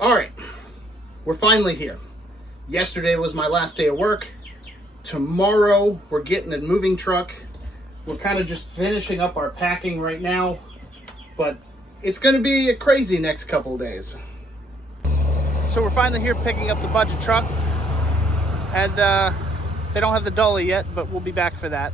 All right, we're finally here. Yesterday was my last day of work. Tomorrow we're getting the moving truck. We're kind of just finishing up our packing right now, but it's going to be a crazy next couple of days. So we're finally here picking up the budget truck, and they don't have the dolly yet, but we'll be back for that.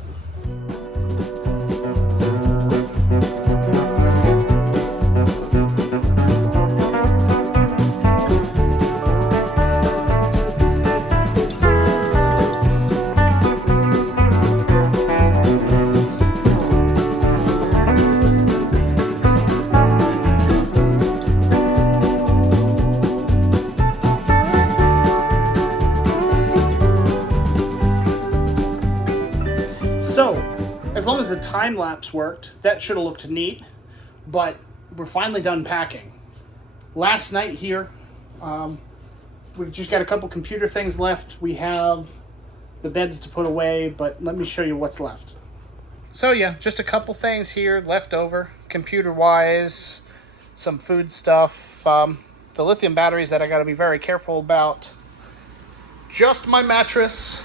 So, as long as the time lapse worked, that should have looked neat, but we're finally done packing. Last night here, we've just got a couple computer things left. We have the beds to put away, but let me show you what's left. So yeah, just a couple things here left over, computer-wise, some food stuff, the lithium batteries that I gotta be very careful about, just my mattress,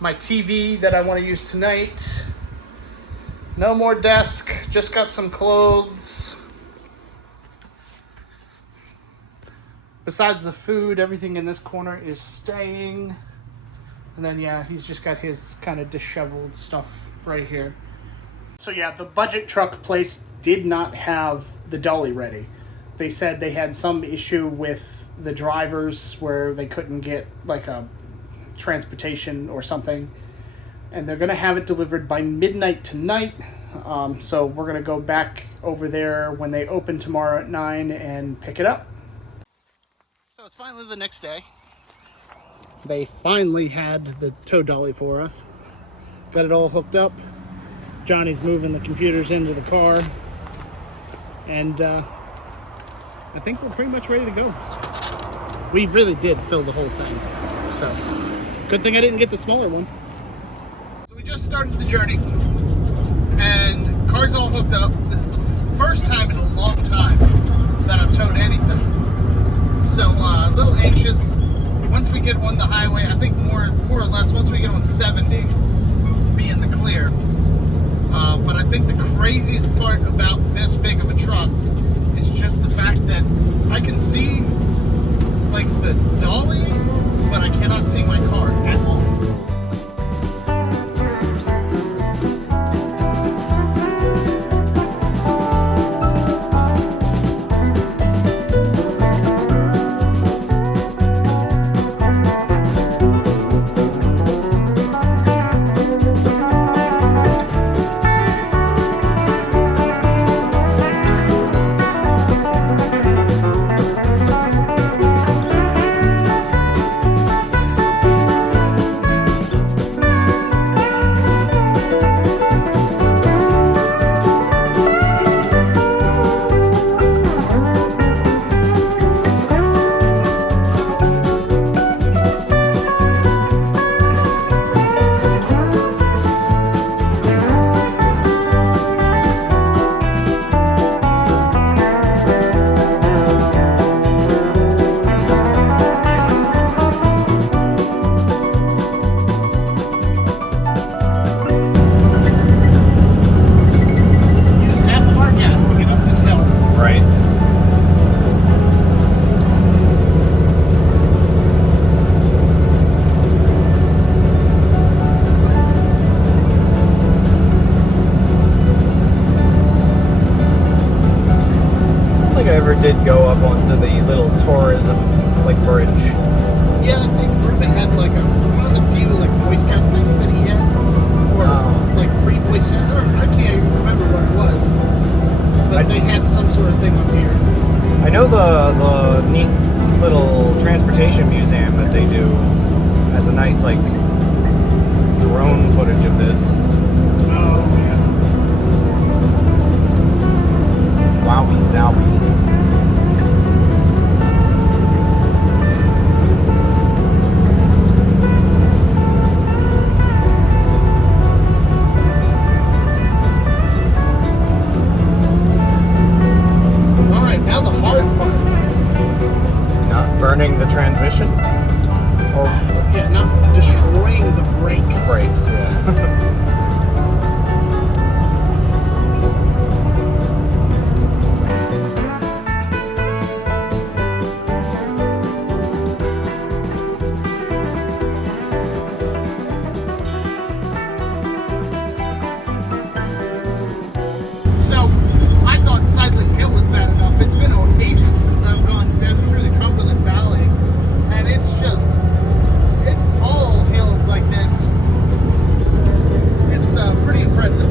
my TV that I want to use tonight. No more desk, just got some clothes. Besides the food, everything in this corner is staying. And then yeah, he's just got his kind of disheveled stuff right here. So yeah, the budget truck place did not have the dolly ready. They said they had some issue with the drivers where they couldn't get like a transportation or something, and they're gonna have it delivered by midnight tonight. So we're gonna go back over there when they open tomorrow at 9 and pick it up. So it's finally the next day. They finally had the tow dolly for us. Got it all hooked up. Johnny's moving the computers into the car, and I think we're pretty much ready to go. We really did fill the whole thing, so good thing I didn't get the smaller one. So we just started the journey, and car's all hooked up. This is the first time in a long time that I've towed anything. So a little anxious. Once we get on the highway, I think more or less, once we get on 70, be in the clear. But I think the craziest part about this big of a truck is just the fact that I can see like the dolly, but I cannot see my car at all. Did go up onto the little tourism like bridge. Yeah, I think Ruben had like one of the few like Boy Scout things that he had, or like pre-Boy Scout. I can't even remember what it was, but they had some sort of thing up here. I know the neat little transportation museum that they do has a nice like drone footage of this. Oh yeah. Wowie zowie. All right, now the hard part. burning the transmission? Or Yeah, not destroying the brakes. brakes, yeah. So, I thought Cycling Hill was bad enough. It's been ages since I've gone down through the Cumberland Valley, and it's all hills like this. It's pretty impressive.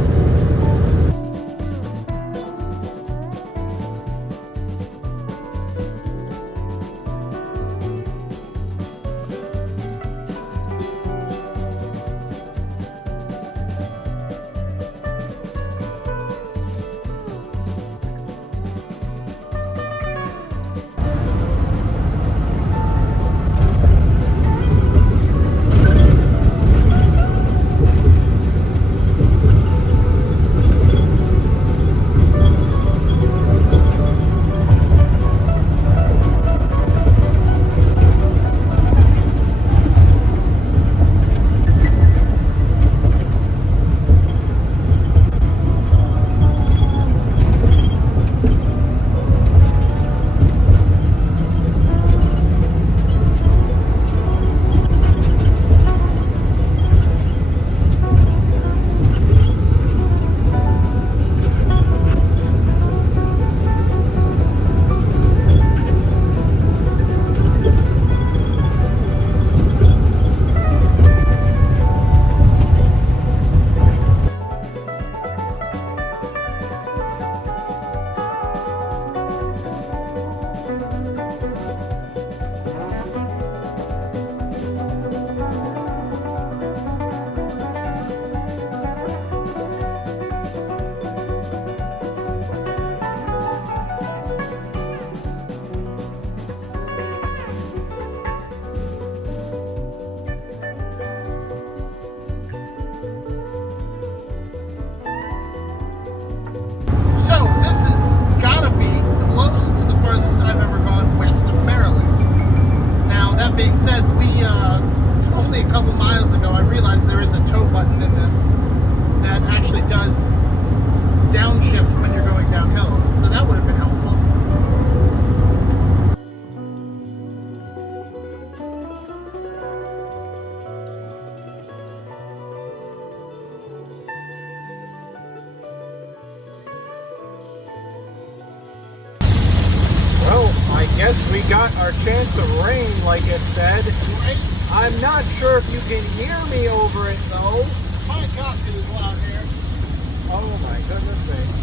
So, this has got to be close to the furthest I've ever gone west of Maryland. Now, that being said, only a couple miles ago, I realized there is a tow button in this that actually does downshift when you're going down hills. So that would have been helpful. I guess we got our chance of rain, like it said. Right? I'm not sure if you can hear me over it, though. My God, it is loud here. Oh my goodness sakes.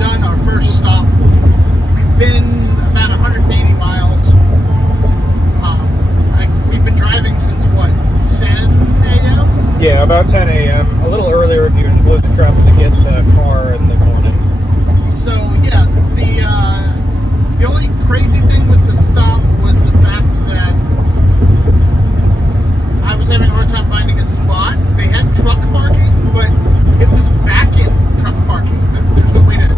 done our first stop. We've been about 180 miles. We've been driving since what, 10 a.m.? Yeah, about 10 a.m. A little earlier if you include the traffic to get the car in the morning. So yeah, the only crazy thing with the stop was the fact that I was having a hard time finding a spot. They had truck parking, but it was back in truck parking. There's no way to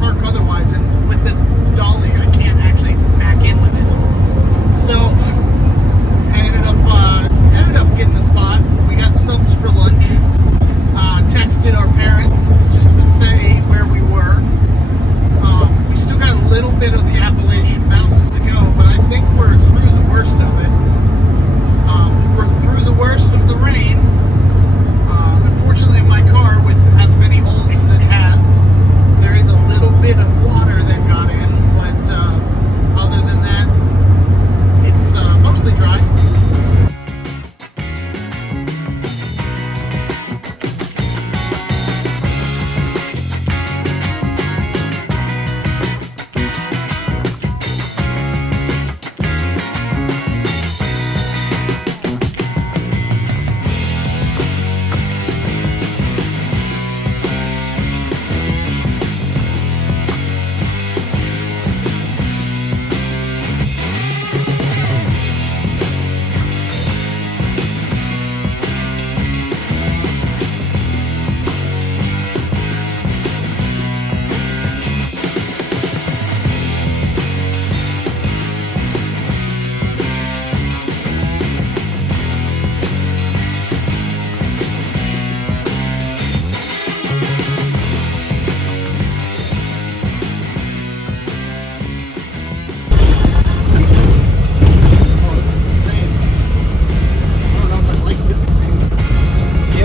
park otherwise, and with this dolly, I can't actually back in with it. So, and we're through the worst of it. We're through the worst of the rain. Unfortunately, my car, with as many holes as it has, there is a little bit of water that got in, but other than that, it's mostly dry.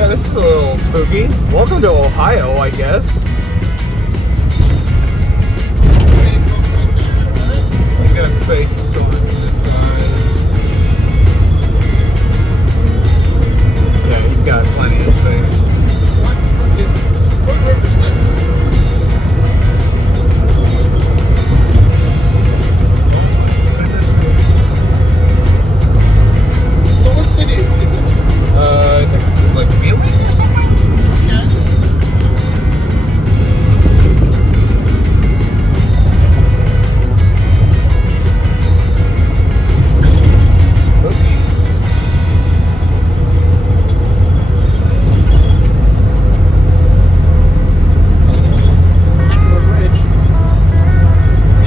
This is a little spooky. Welcome to Ohio, I guess. You got space on this side. Yeah, you've got plenty of space. What river is this? So what city is this? I think this is like Wheeling or something? Yeah. Spooky. Heck of a bridge.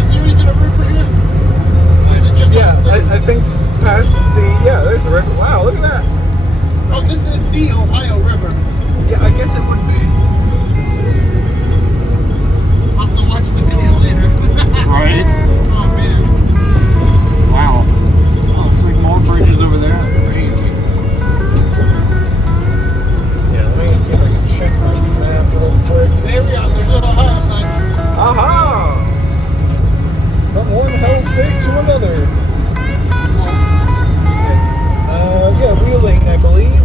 Is there even a river here? Or is it just Yeah, a city? I think past the, yeah, there's a river. Wow, look at that. Oh, this is the Ohio River. Yeah, I guess it would be. I'll have to watch the video later. Right? Oh, man. Wow. Oh, looks like more bridges over there. Crazy. Yeah, let me see if I can check my map real quick. There we are. There's the Ohio sign. Aha! From one hell state to another. Yeah, Wheeling, I believe.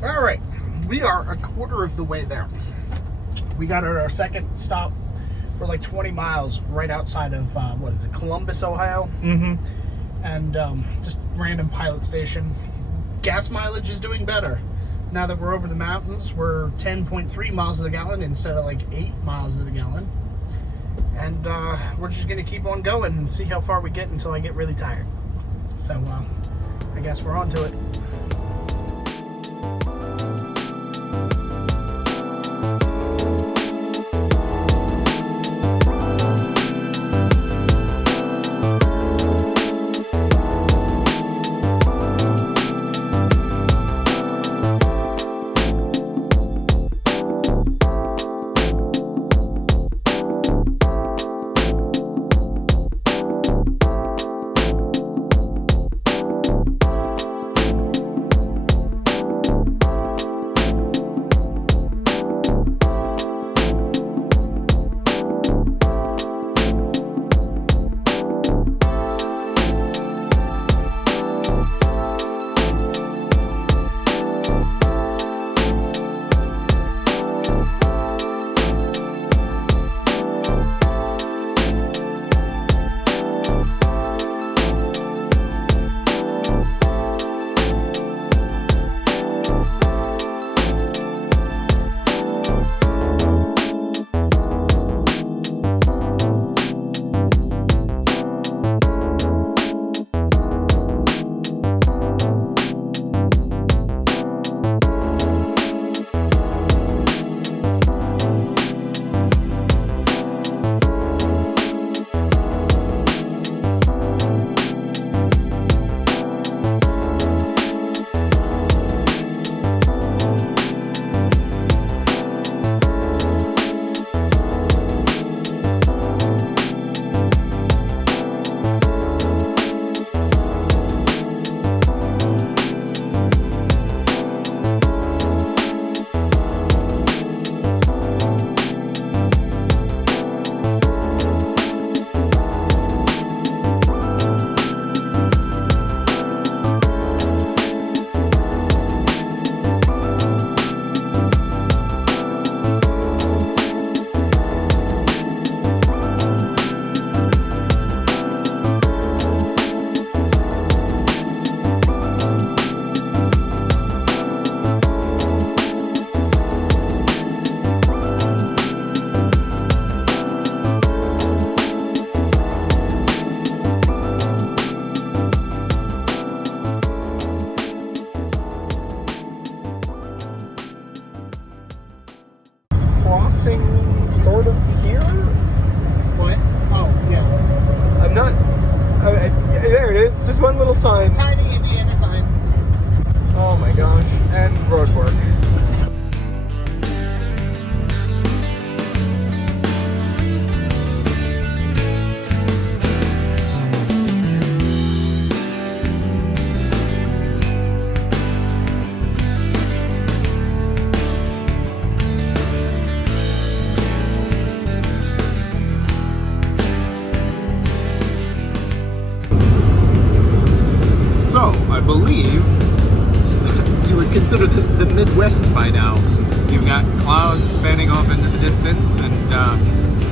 All right, we are a quarter of the way there. We got our second stop. We're like 20 miles right outside of, what is it, Columbus, Ohio? Mm-hmm. And just random pilot station. Gas mileage is doing better. Now that we're over the mountains, we're 10.3 miles to the gallon instead of like 8 miles to the gallon. And we're just gonna keep on going and see how far we get until I get really tired. So I guess we're on to it. Sort of here? What? Oh, yeah. I'm not... there it is. Just one little sign. Tiny Indiana sign. Oh my gosh. And road work. So, I believe you would consider this the Midwest by now. You've got clouds spanning off into the distance and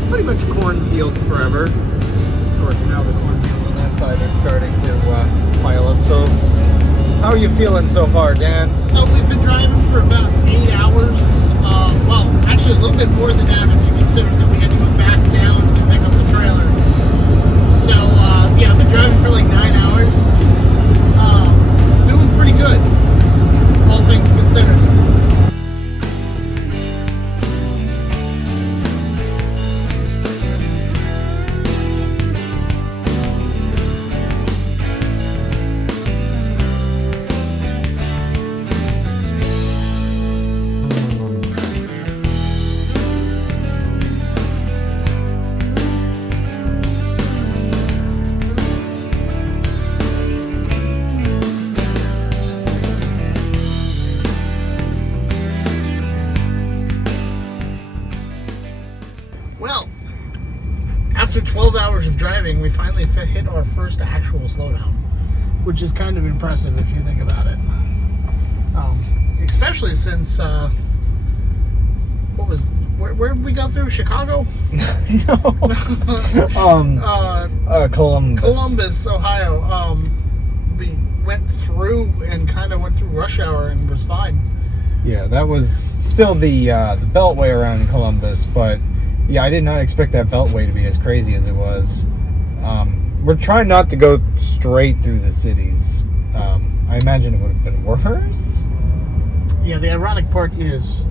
pretty much cornfields forever. Of course, now the cornfields on that side are starting to pile up. So, how are you feeling so far, Dan? So we've been driving for about 8 hours. Well, actually a little bit more than that if you consider that we had to go back down to pick up the trailer. So, yeah, I've been driving for like 9 hours. Doing pretty good, all things considered. Well, after 12 hours of driving, we finally hit our first actual slowdown, which is kind of impressive if you think about it. Especially since, where did we go through? Chicago? No. Columbus. Columbus, Ohio. We went through and kind of went through rush hour and was fine. Yeah, that was still the beltway around Columbus, but yeah, I did not expect that beltway to be as crazy as it was. We're trying not to go straight through the cities. imagine it would have been worse. Yeah, the ironic part is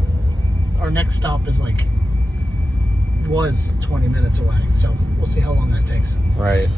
our next stop is was 20 minutes away. So we'll see how long that takes. Right.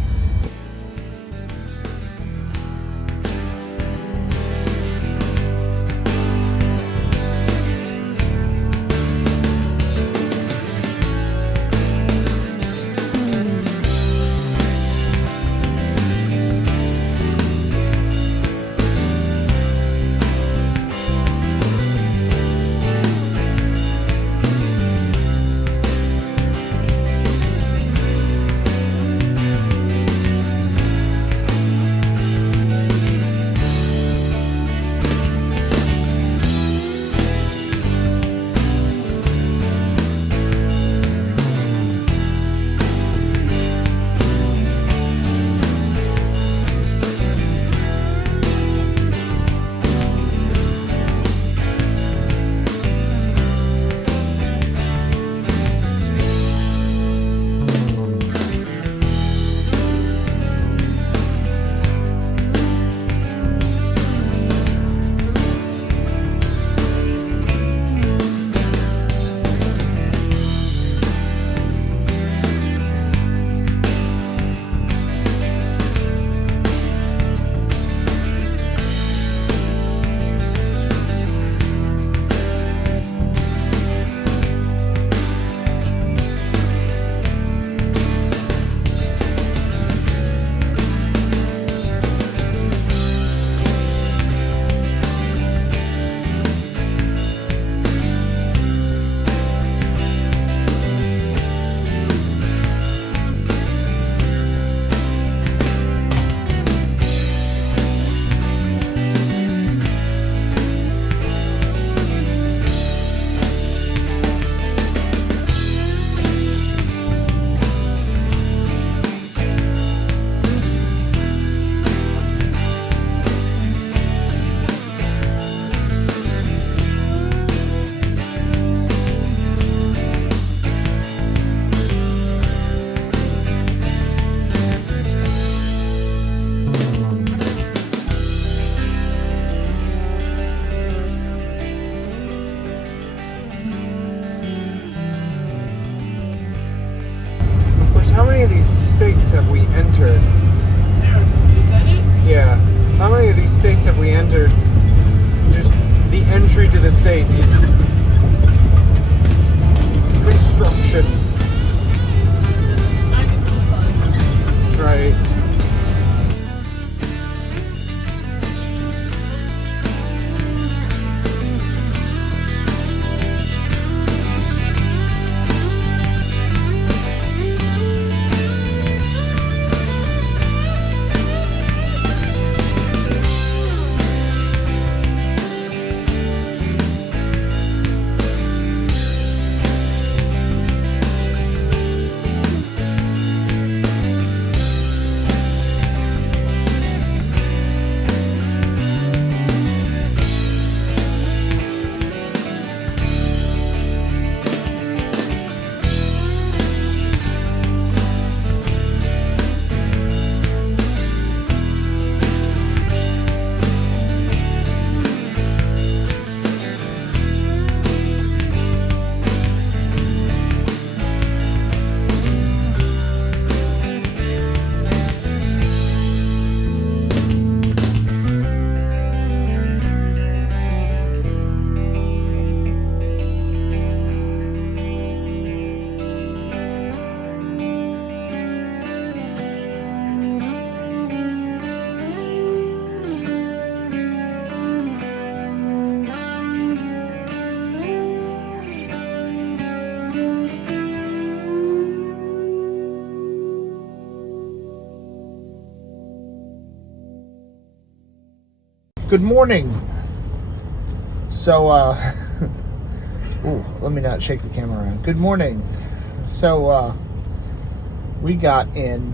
How many of these states have we entered? Is that it? Yeah. How many of these states have we entered? Just the entry to the state is construction. Right. Good morning. So, ooh, let me not shake the camera around. Good morning. So, we got in,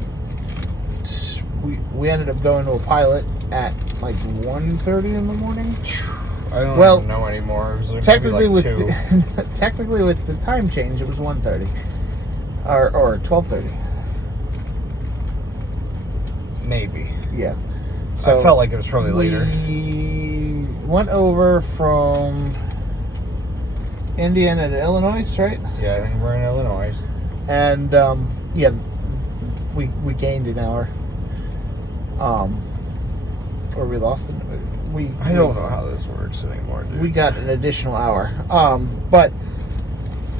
we ended up going to a pilot at like 1:30 in the morning. I don't Well, even know anymore. It was like Technically, maybe with like 2. technically with the time change, it was 1:30 or 12:30. Maybe. Yeah. So I felt like it was probably later. We went over from Indiana to Illinois, right? Yeah, I think we're in Illinois. And yeah, we gained an hour. Or we lost it. I don't know how this works anymore, dude. We got an additional hour. But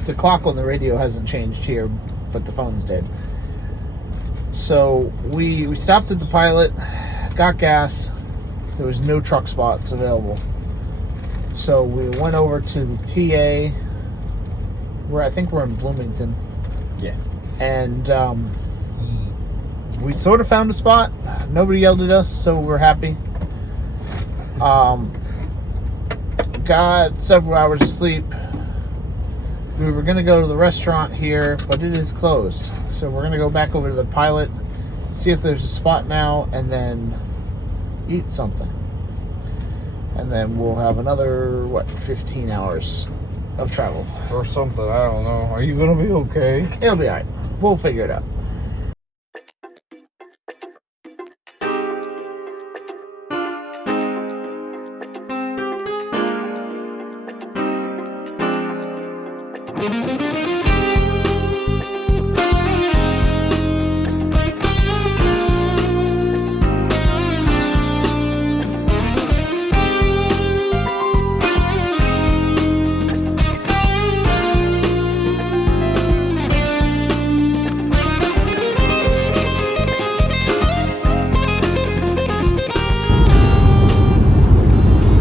the clock on the radio hasn't changed here, but the phone's dead. So we stopped at the Pilot, got gas. There was no truck spots available. So we went over to the TA, where I think we're in Bloomington. Yeah. And we sort of found a spot. Nobody yelled at us, so we're happy. Got several hours of sleep. We were going to go to the restaurant here, but it is closed. So we're going to go back over to the Pilot, see if there's a spot now, and then eat something. And then we'll have another, 15 hours of travel. Or something, I don't know. Are you going to be okay? It'll be alright. We'll figure it out.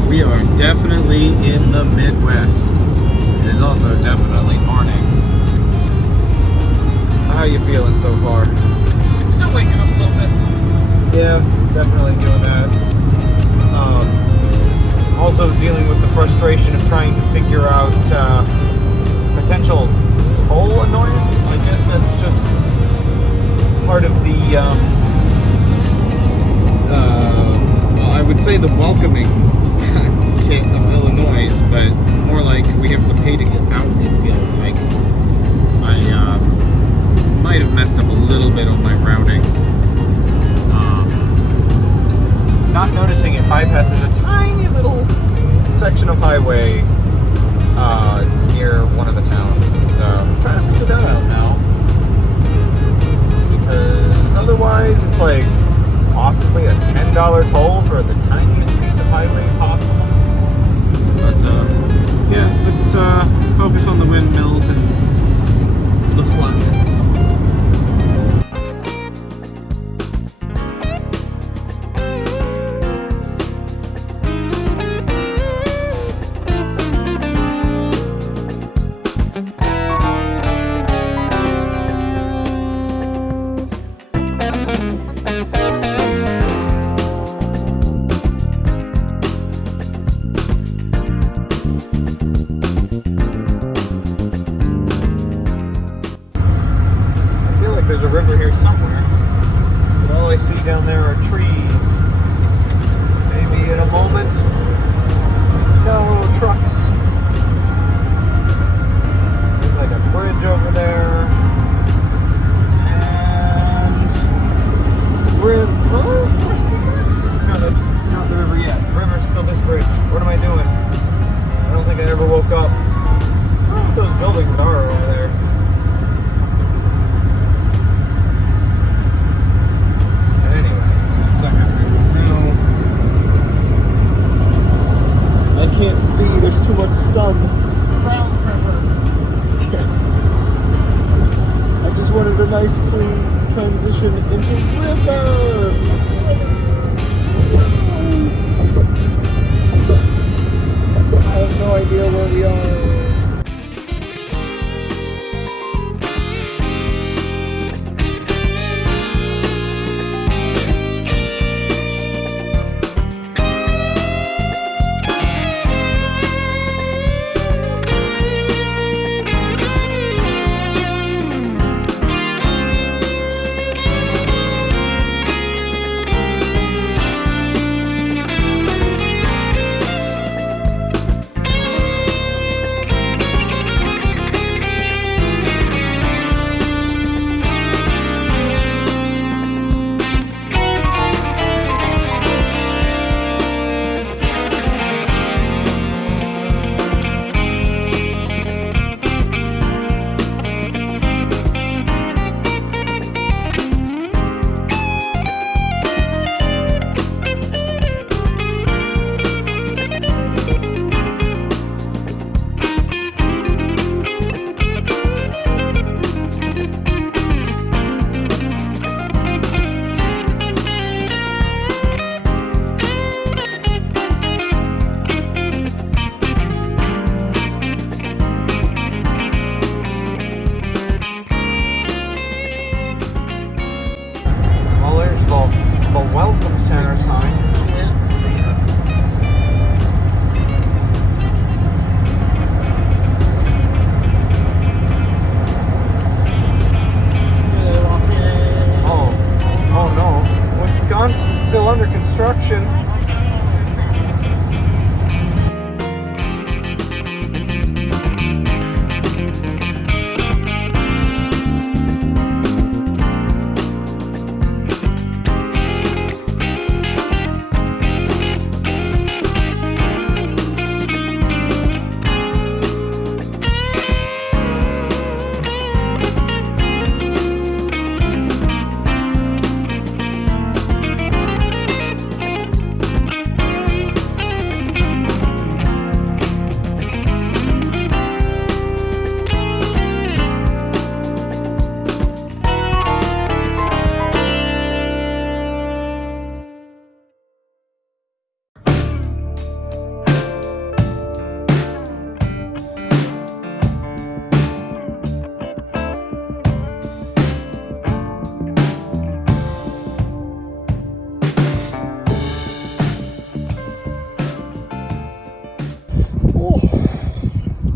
We are definitely in the Midwest. It is also definitely morning. How you feeling so far? Still waking up a little bit. Yeah, definitely doing that. Also dealing with the frustration of trying to figure out potential toll annoyance. I guess that's just part of the, well, I would say the welcoming kit of Illinois, but more like we have to pay to get out, it feels like. I might have messed up a little bit on my routing. Not noticing it bypasses a tiny little section of highway near one of the towns. And I'm trying to figure that out now. Because otherwise it's like possibly a $10 toll for the tiniest piece of highway possible. But yeah, let's focus on the windmills and the flatness. There's a river here somewhere, but all I see down there are trees. Maybe in a moment, no trucks. There's like a bridge over there, and river. No, that's not the river yet. The river's still this bridge. What am I doing? I don't think I ever woke up. I don't know what those buildings are over there. I can't see, there's too much sun. Brown river. I just wanted a nice clean transition into river. I have no idea where we are.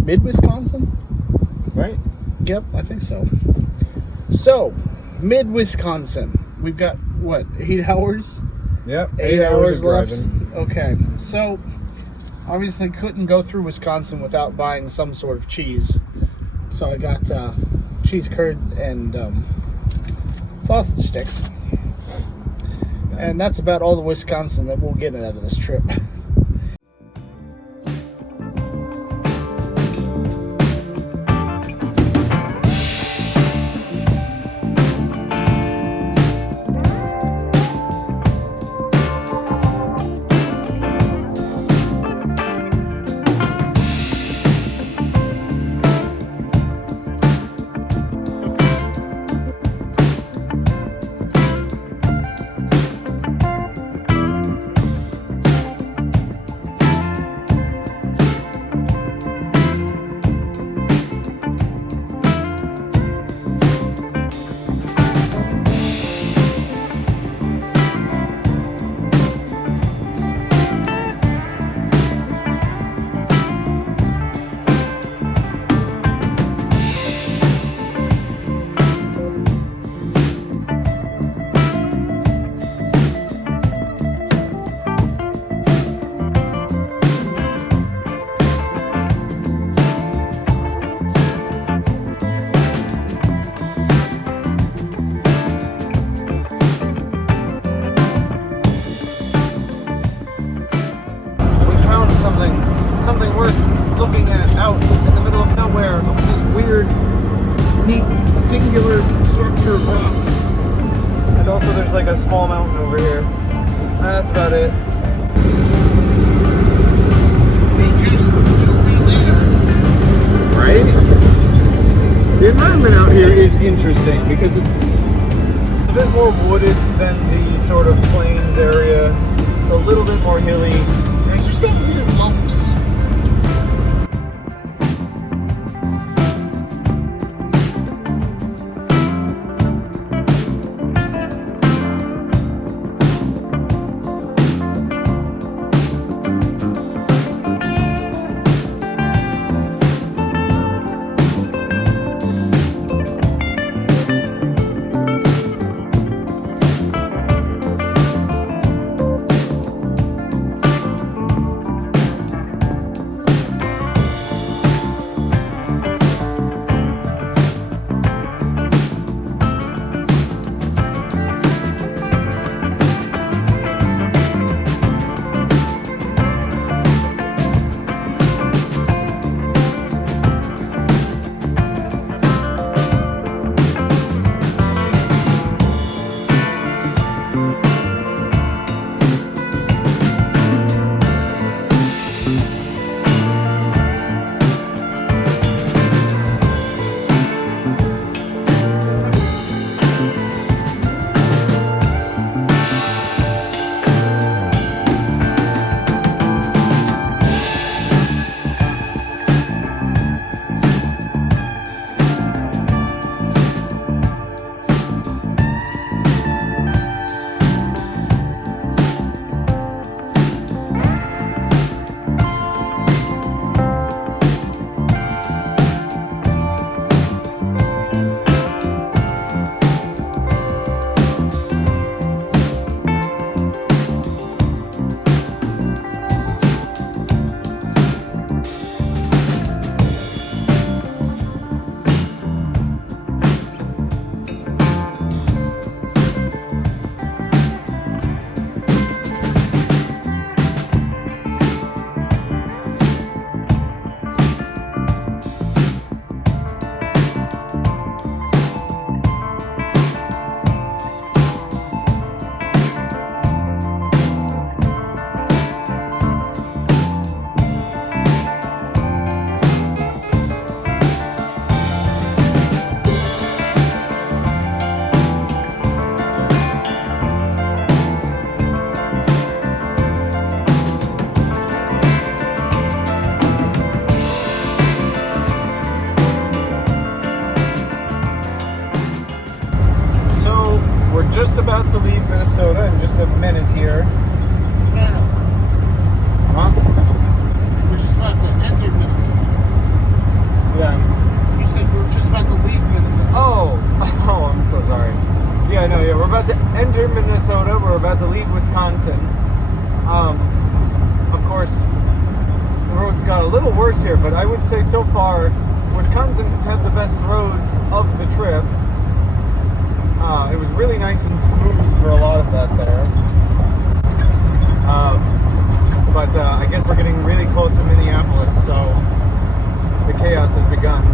Mid-Wisconsin? Right? Yep, I think so. So, mid-Wisconsin. We've got, what, 8 hours? Yep. 8 hours of left? driving. Okay, so, obviously couldn't go through Wisconsin without buying some sort of cheese. So I got cheese curds and sausage sticks. And that's about all the Wisconsin that we'll get out of this trip. Something worth looking at out in the middle of nowhere. Look at this weird, neat, singular structure of rocks. And also there's like a small mountain over here. That's about it. Right? The environment out here is interesting because it's a bit more wooded than the sort of plains area. It's a little bit more hilly. There's just got weird lumps. Just about to leave Minnesota in just a minute here. No, Huh? we're just about to enter Minnesota. a little worse here, but I would say so far, Wisconsin has had the best roads of the trip. It was really nice and smooth for a lot of that there. But I guess we're getting really close to Minneapolis, so the chaos has begun.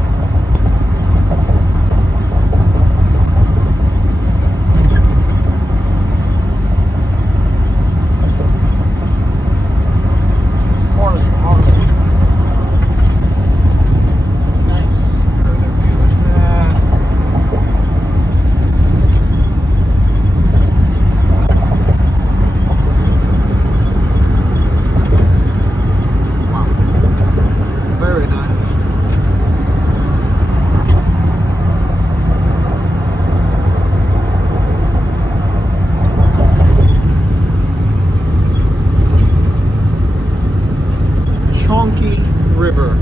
River.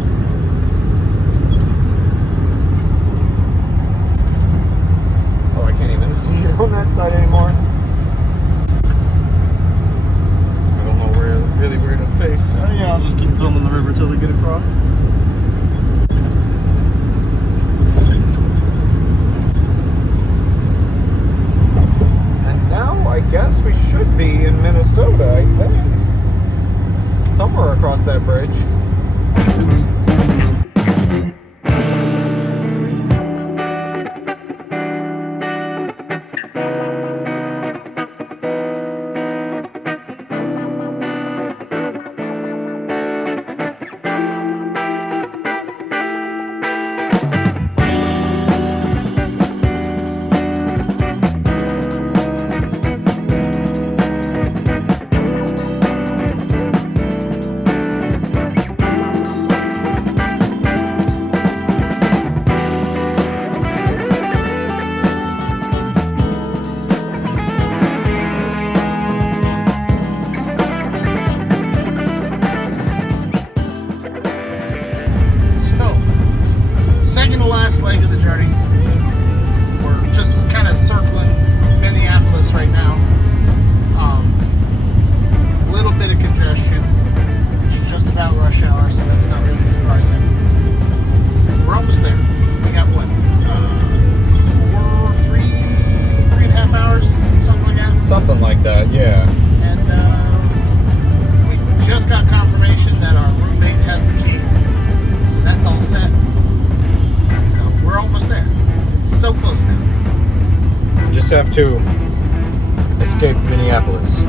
Oh, I can't even see it on that side anymore. I don't know really where to face. Yeah, I'll just keep filming the river till we get across. And now I guess we should be in Minnesota, I think. Somewhere across that bridge. Last leg of the journey. We're just kind of circling Minneapolis right now. A little bit of congestion, which is just about rush hour, so that's not really surprising. We're almost there. We got what? 3.5 hours, something like that. Something like that, yeah. And we just got confirmation that our roommate has the key, so that's all set. We're almost there. It's so close now. We just have to escape Minneapolis.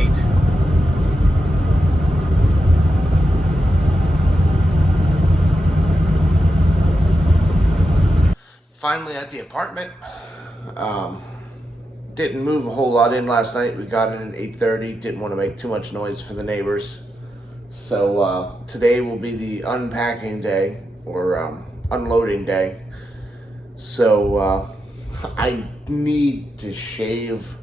state. Finally at the apartment. Didn't move a whole lot in last night. We got in at 8:30. Didn't want to make too much noise for the neighbors. So today will be the unpacking day, or unloading day. So I need to shave.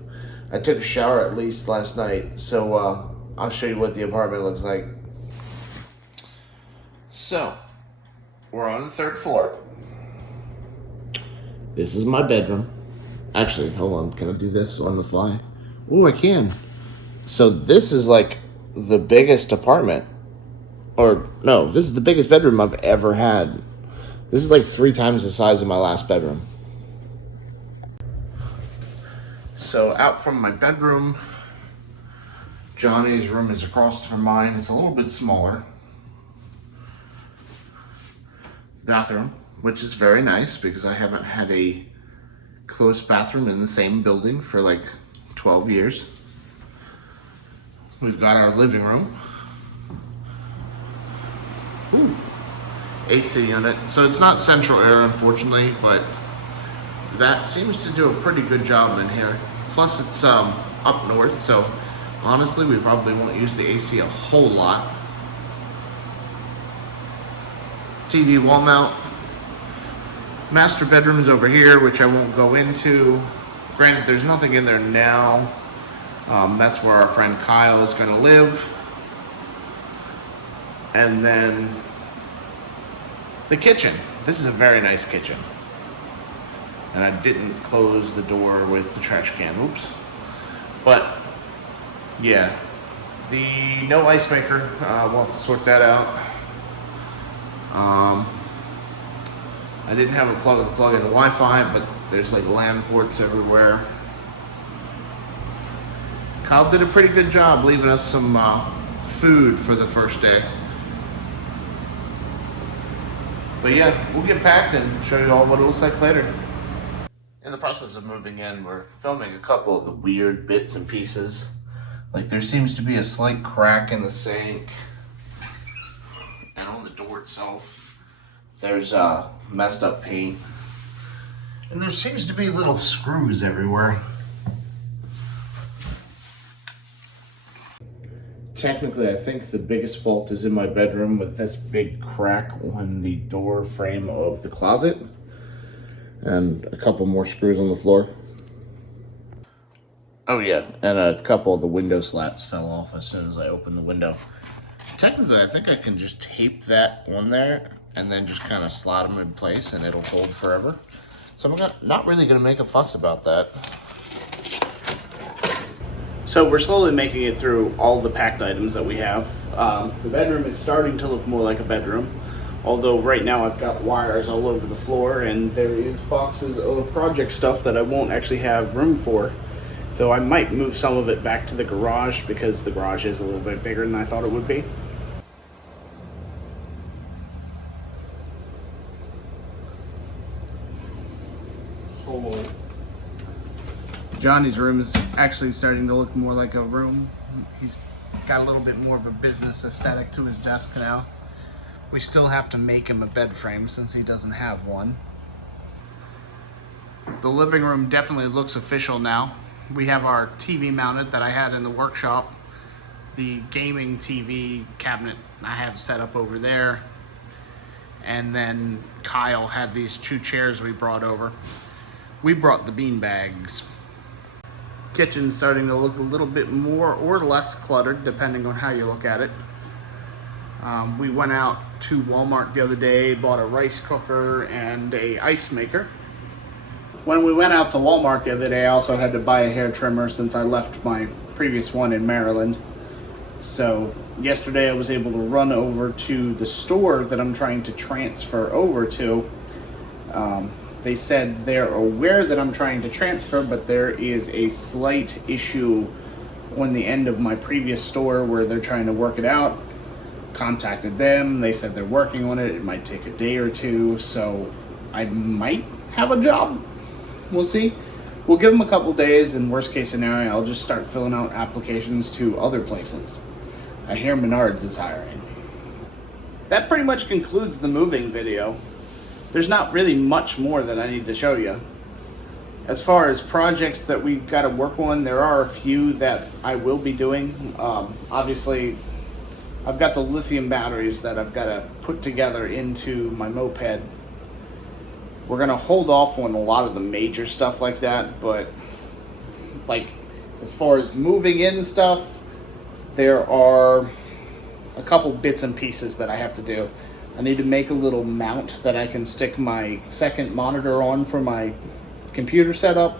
I took a shower at least last night, so I'll show you what the apartment looks like. So, we're on the 3rd floor. This is my bedroom. Actually, hold on, can I do this on the fly? Oh, I can. So this is like the biggest apartment. Or, no, this is the biggest bedroom I've ever had. This is like 3 times the size of my last bedroom. So out from my bedroom, Johnny's room is across from mine. It's a little bit smaller. Bathroom, which is very nice because I haven't had a close bathroom in the same building for like 12 years. We've got our living room. Ooh, AC unit. So it's not central air, unfortunately, but that seems to do a pretty good job in here. Plus it's up north, so honestly we probably won't use the AC a whole lot. TV wall mount. Master bedroom is over here, which I won't go into. Granted, there's nothing in there now. That's where our friend Kyle is going to live. And then the kitchen. This is a very nice kitchen. And I didn't close the door with the trash can. Oops. But yeah, the no ice maker. We'll have to sort that out. I didn't have a plug into Wi-Fi, but there's like LAN ports everywhere. Kyle did a pretty good job leaving us some food for the first day. But yeah, we'll get packed and show you all what it looks like later. In the process of moving in, we're filming a couple of the weird bits and pieces. Like there seems to be a slight crack in the sink. And on the door itself, there's messed up paint. And there seems to be little screws everywhere. Technically, I think the biggest fault is in my bedroom with this big crack on the door frame of the closet. And a couple more screws on the floor. Oh yeah, and a couple of the window slats fell off as soon as I opened the window. Technically, I think I can just tape that on there and then just kind of slot them in place and it'll hold forever. So I'm not really going to make a fuss about that. So we're slowly making it through all the packed items that we have. The bedroom is starting to look more like a bedroom. Although right now I've got wires all over the floor and there is boxes of project stuff that I won't actually have room for. Though I might move some of it back to the garage because the garage is a little bit bigger than I thought it would be. Oh. Johnny's room is actually starting to look more like a room. He's got a little bit more of a business aesthetic to his desk now. We still have to make him a bed frame since he doesn't have one. The living room definitely looks official now. We have our TV mounted that I had in the workshop. The gaming TV cabinet I have set up over there. And then Kyle had these 2 chairs we brought over. We brought the bean bags. Kitchen's starting to look a little bit more or less cluttered depending on how you look at it. We went out to Walmart the other day, bought a rice cooker and a ice maker. When we went out to Walmart the other day, I also had to buy a hair trimmer since I left my previous one in Maryland. So yesterday I was able to run over to the store that I'm trying to transfer over to. They said they're aware that I'm trying to transfer, but there is a slight issue on the end of my previous store where they're trying to work it out. Contacted them, they said they're working on it. It might take a day or two, so I might have a job. We'll see. we'll give them a couple days, and worst case scenario, I'll just start filling out applications to other places. I hear Menards is hiring. That pretty much concludes the moving video. There's not really much more that I need to show you. As far as projects that we've got to work on, there are a few that I will be doing. Obviously, I've got the lithium batteries that I've got to put together into my moped. We're going to hold off on a lot of the major stuff like that, but like as far as moving in stuff, there are a couple bits and pieces that I have to do. I need to make a little mount that I can stick my second monitor on for my computer setup.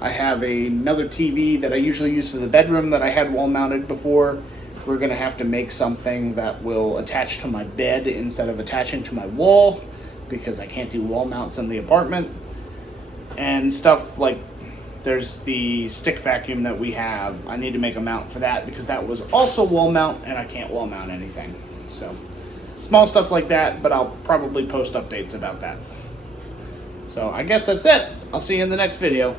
I have another TV that I usually use for the bedroom that I had wall mounted before. We're gonna have to make something that will attach to my bed instead of attaching to my wall, because I can't do wall mounts in the apartment. And stuff like, there's the stick vacuum that we have. I need to make a mount for that because that was also wall mount and I can't wall mount anything. So small stuff like that, but I'll probably post updates about that. So I guess that's it. I'll see you in the next video.